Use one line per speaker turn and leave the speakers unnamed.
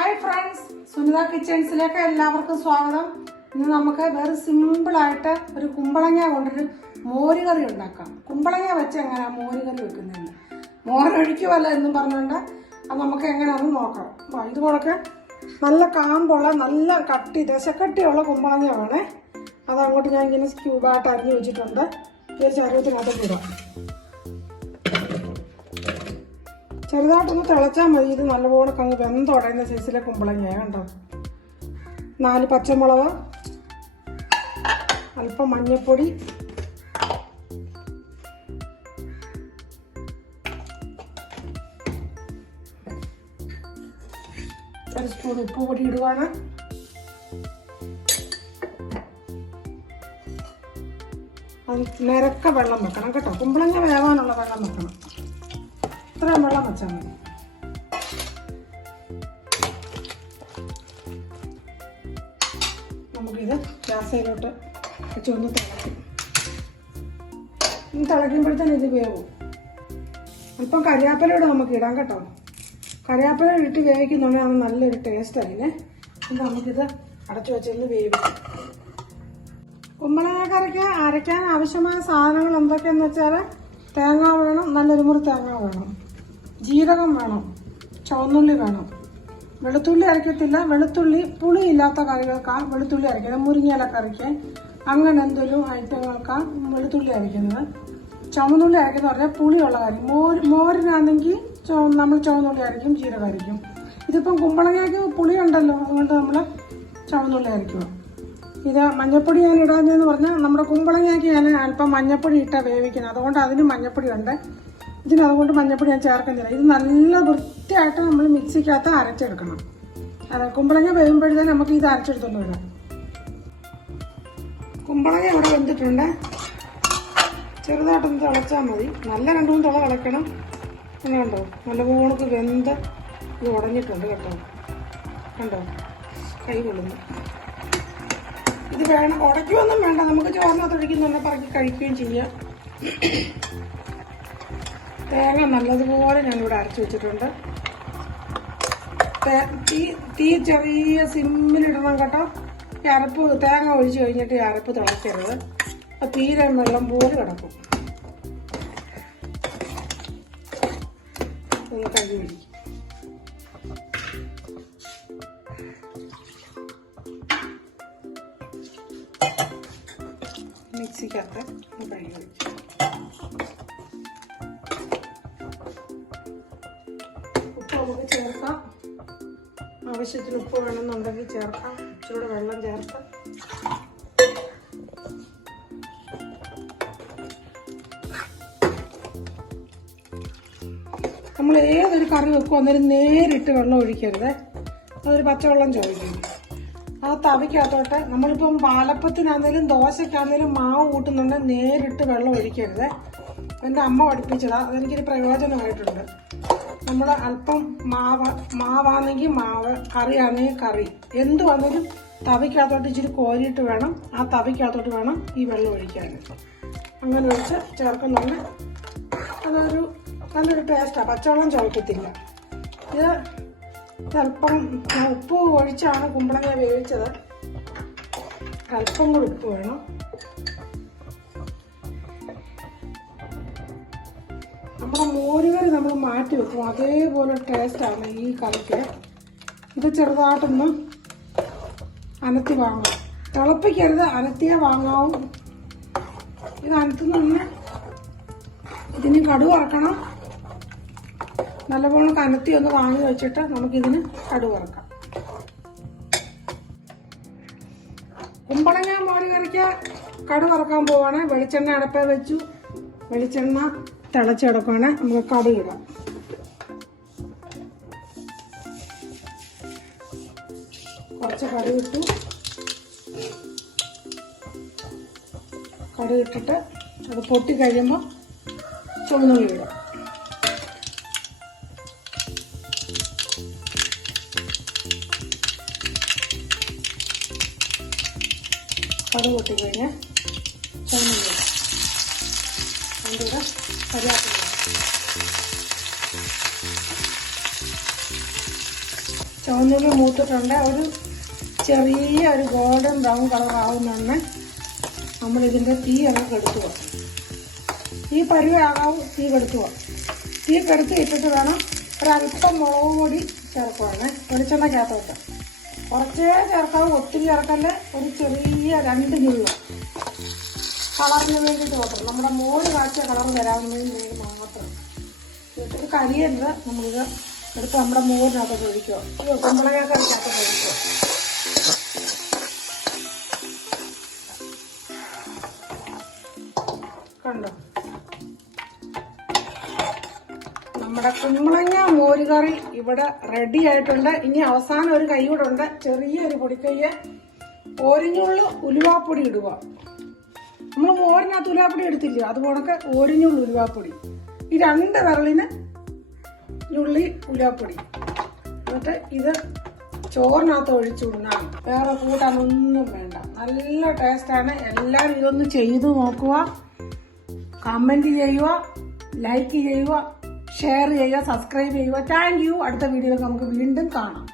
Hi friends Sunitha കിച്ചൺസിലേക്ക് എല്ലാവർക്കും സ്വാഗതം. ഇന്ന് നമുക്ക് വെറും സിമ്പിളായിട്ട് ഒരു കുമ്പളങ്ങ കൊണ്ടൊരു മോരുകറി ഉണ്ടാക്കാം. കുമ്പളങ്ങ വെച്ച് എങ്ങനെയാ മോരുകറി വെക്കുന്നതെന്ന്? മോരൊഴിക്കുമല്ല എന്നും പറഞ്ഞുകൊണ്ട് അത് നമുക്ക് എങ്ങനെയാണെന്ന് നോക്കാം. അപ്പോൾ ഇതുപോലൊക്കെ നല്ല കാമ്പുള്ള നല്ല കട്ടി ദശക്കട്ടിയുള്ള കുമ്പളങ്ങ വേണേ അത് അങ്ങോട്ട് ഞാൻ ഇങ്ങനെ ക്യൂബായിട്ട് അരിഞ്ഞു വെച്ചിട്ടുണ്ട്. ഈ ചരുവത്തിനകത്ത് ഇടാം. ചെറുതായിട്ടൊന്ന് തിളച്ചാൽ മതി. ഇത് നല്ലപോലെ അങ്ങ് വെന്തുടയുന്ന സൈസിലെ കുമ്പളങ്ങ കണ്ടോ? നാല് പച്ചമുളക് അല്പം മഞ്ഞൾപ്പൊടി ഒരു സ്പൂൺ ഉപ്പ് പൊടി ഇടുവാണ്. നിരക്ക വെള്ളം വെക്കണം കേട്ടോ. കുമ്പളങ്ങ വേവാനുള്ള വെള്ളം വെക്കണം. ഇത്രയും വെള്ളം വെച്ചാൽ മതി. നമുക്കിത് ഗ്യാസയിലോട്ട് വെച്ച് ഒന്ന് തിളക്കും ഇനി തിളയ്ക്കുമ്പോഴത്തേന് ഇത് വേവും. അല്പം കരിയാപ്പലയോടെ നമുക്ക് ഇടാം കേട്ടോ. കരിയാപ്പല ഇട്ട് അത് നല്ലൊരു ടേസ്റ്റ് അതിന് നമുക്കിത് അടച്ചു വെച്ചിരുന്ന് വേവിക്കും. കുമ്പളങ്ങ കറിക്ക് അരയ്ക്കാൻ ആവശ്യമായ സാധനങ്ങൾ എന്തൊക്കെയെന്ന് വെച്ചാൽ തേങ്ങ വേണം നല്ലൊരു മുറി തേങ്ങ വേണം ജീരകം വേണം ചുവന്നുള്ളി വേണം. വെളുത്തുള്ളി അരയ്ക്കത്തില്ല വെളുത്തുള്ളി പുളി പുളിയില്ലാത്ത കറികൾക്കാ വെളുത്തുള്ളി അരയ്ക്കുന്നത് മുരിങ്ങയില കറിക്ക് അങ്ങനെ എന്തൊരു ഐറ്റങ്ങൾക്കാ വെളുത്തുള്ളി അരയ്ക്കുന്നത്. ചുവന്നുള്ളി അരയ്ക്കുന്ന പറഞ്ഞാൽ പുളിയുള്ള കാര്യം. മോര് മോരിനാണെങ്കിൽ നമ്മൾ ചുവന്നുള്ളി അരയ്ക്കും ജീരകം അരയ്ക്കും. ഇതിപ്പം കുമ്പളങ്ങയ്ക്ക് പുളി ഉണ്ടല്ലോ അതുകൊണ്ട് നമ്മൾ ചുവന്നുള്ളി അരയ്ക്കുക ഇത് മഞ്ഞപ്പൊടി ഞാൻ ഇടാഞ്ഞെന്ന് പറഞ്ഞാൽ നമ്മുടെ കുമ്പളങ്ങയ്ക്ക് ഞാൻ അല്പം മഞ്ഞപ്പൊടി ഇട്ടാൽ വേവിക്കുന്നത്. അതുകൊണ്ട് അതിന് മഞ്ഞപ്പൊടി ഉണ്ട് ഇതിന് അതുകൊണ്ട് മഞ്ഞപ്പൊടി ഞാൻ ചേർക്കുന്നില്ല. ഇത് നല്ല വൃത്തിയായിട്ട് നമ്മൾ മിക്സിക്കകത്ത് അരച്ചെടുക്കണം. അതെ കുമ്പളങ്ങ വേവുമ്പോഴത്തേന് നമുക്ക് ഇത് അരച്ചെടുത്തോണ്ട് വിടാം കുമ്പളങ്ങ ഇവിടെ വെന്തിട്ടുണ്ട്. ചെറുതായിട്ടൊന്ന് തിളച്ചാൽ മതി. നല്ല രണ്ടു മൂന്ന് തിള തിളക്കണം. അങ്ങനെ കണ്ടോ? നല്ല പോണക്ക് വെന്ത് ഇത് ഉടഞ്ഞിട്ടുണ്ട് കേട്ടോ. കണ്ടോ? കൈ കൊള്ളുന്നു. ഇത് വേണം ഉടയ്ക്കുമൊന്നും വേണ്ട. നമുക്ക് ചോറിനകത്ത് ഒഴിക്കുന്നുണ്ടെ പറക്കി കഴിക്കുകയും ചെയ്യാം. തേങ്ങ നല്ലതുപോലെ ഞാനിവിടെ അരച്ചു വെച്ചിട്ടുണ്ട്. തേ- തീ ചെറിയ സിമ്മിലിടണം കേട്ടോ. ഈ അരപ്പ് തേങ്ങ ഒഴിച്ച് കഴിഞ്ഞിട്ട് ഈ അരപ്പ് തിളയ്ക്കരുത്. അപ്പം തീരെ വെള്ളം പോലെ കിടക്കും. ഒന്ന് കഴുകി മിക്സിക്കകത്ത് കഴുകി ചേർക്കാം. ആവശ്യത്തിന് ഉപ്പ് വേണമെന്നുണ്ടെങ്കിൽ ചേർക്കാം. ഇച്ചിരൂടെ വെള്ളം ചേർക്കാം. നമ്മൾ ഏതൊരു കറി വെക്കും അന്നേരം നേരിട്ട് വെള്ളം ഒഴിക്കരുത്. അതൊരു പച്ചവെള്ളം ചോദിക്കും. ആ തവിക്കകത്തോട്ട് നമ്മളിപ്പം പാലപ്പത്തിനാന്നേലും ദോശക്കാന്നേലും മാവ് കൂട്ടുന്നുണ്ടെങ്കിൽ നേരിട്ട് വെള്ളം ഒഴിക്കരുത്. എന്റെ അമ്മ പഠിപ്പിച്ചതാണ് അതെനിക്കൊരു പ്രയോജനമായിട്ടുണ്ട്. നമ്മൾ അല്പം മാവ് മാവാണെങ്കിൽ മാവ് കറിയാണെങ്കിൽ കറി. എന്ത് വന്നാലും തവിക്കകത്തോട്ട് ഇച്ചിരി കോരിയിട്ട് വേണം. ആ തവിക്കകത്തോട്ട് വേണം ഈ വെള്ളം ഒഴിക്കാൻ അങ്ങനെ ഒഴിച്ച് ചേർക്കുന്നുണ്ട് അതൊരു നല്ലൊരു ടേസ്റ്റാണ് പച്ചവെള്ളം ചോദിക്കത്തില്ല ഇത് അല്പം ഉപ്പ് ഒഴിച്ചാണ് കുമ്പളങ്ങ വേവിച്ചത്. അല്പം കൂടി ഉപ്പ് വേണം. നമ്മുടെ മോരുകറി നമ്മൾ മാറ്റി വെക്കും. അതേപോലെ ടേസ്റ്റാണ് ഈ കറിക്ക്. ഇത് ചെറുതായിട്ടൊന്ന് അനത്തി വാങ്ങാം. തിളപ്പിക്കരുത് അനത്തിയെ വാങ്ങാവും. ഇത് അനത്തുനിന്ന് ഇതിന് കടുവ് ഇറക്കണം നല്ലപോലെ കനത്തി ഒന്ന് വാങ്ങി വെച്ചിട്ട് നമുക്കിതിന് കടുവ് ഇറക്കാം കുമ്പളങ്ങ മോര് കറിക്ക് കടുവ് ഇറക്കാൻ പോവാണ്. വെളിച്ചെണ്ണ അടപ്പേ വെച്ചു. വെളിച്ചെണ്ണ തിളച്ചെടുക്കാണ്. നമുക്ക് കടി ഇടാം. കുറച്ച് കടി ഇട്ടു. കടി ഇട്ടിട്ട് അത് പൊട്ടി കഴിയുമ്പോൾ ചുവന്നുള്ളി ഇടാം കടുക് പൊട്ടി കഴിഞ്ഞ് ചുവന്നുള്ളി അതിന്റെ കൂടെ കറിവേപ്പില ചുവന്നുള്ളി മൂത്തിട്ടുണ്ട് ഒരു ചെറിയ ഒരു ഗോൾഡൻ ബ്രൗൺ കളർ ആവുന്നുണ്ട് നമ്മൾ ഇതിന്റെ തീ അങ്ങ് കെടുത്തുക. ഈ പരുവാകാവും തീ കെടുത്തുക. തീ കെടുത്ത് ഇട്ടിട്ട് വേണം ഒരല്പം മുളക് പൊടി ചേർക്കുവാണ്. വെളിച്ചെണ്ണക്കകത്തോട്ട് കുറച്ചേ ചേർക്കാവും. ഒത്തിരി ചേർക്കല്ലേ? ഒരു ചെറിയ രണ്ട് ഞുള്ളു. കളറിന് വേണ്ടിയിട്ട് മാത്രം. നമ്മുടെ മോൾ കാഴ്ച കളർ വരാൻ വേണ്ടി മാത്രം. ഒരു കരിയരുത് നമ്മളിത് എടുത്ത് നമ്മുടെ മോരിനകത്ത് ഒഴിക്കുക. കുമ്പളങ്ങക്കകത്ത് ഒഴിക്കുക. കണ്ടോ? നമ്മുടെ കുമ്പളങ്ങ മോരുകറി ഇവിടെ റെഡി ആയിട്ടുണ്ട്. ഇനി അവസാനം ഒരു കൈ കൂടെ ഉണ്ട്. ചെറിയൊരു പൊടിക്കൈ ഓരിഞ്ഞുള്ളു ഉലുവാപ്പൊടി ഇടുക. നമ്മൾ മോരിനകത്ത് ഉലുവാപ്പൊടി എടുത്തില്ല? അതുപോലൊക്കെ ഓരിഞ്ഞുള്ളു ഉലുവാപ്പൊടി. ഈ രണ്ട് വിരളിന് ഉള്ളി ഉലുവാപ്പൊടി. എന്നിട്ട് ഇത് ചോറിനകത്ത് ഒഴിച്ചു ഉണ്ണാം. വേറെ കൂട്ടാനൊന്നും വേണ്ട. നല്ല ടേസ്റ്റാണ് എല്ലാവരും ഇതൊന്ന് ചെയ്തു നോക്കുക. കമന്റ് ചെയ്യുക ലൈക്ക് ചെയ്യുക ഷെയർ ചെയ്യുക സബ്സ്ക്രൈബ് ചെയ്യുക. താങ്ക് യു അടുത്ത വീഡിയോയിൽ നമുക്ക് വീണ്ടും കാണാം.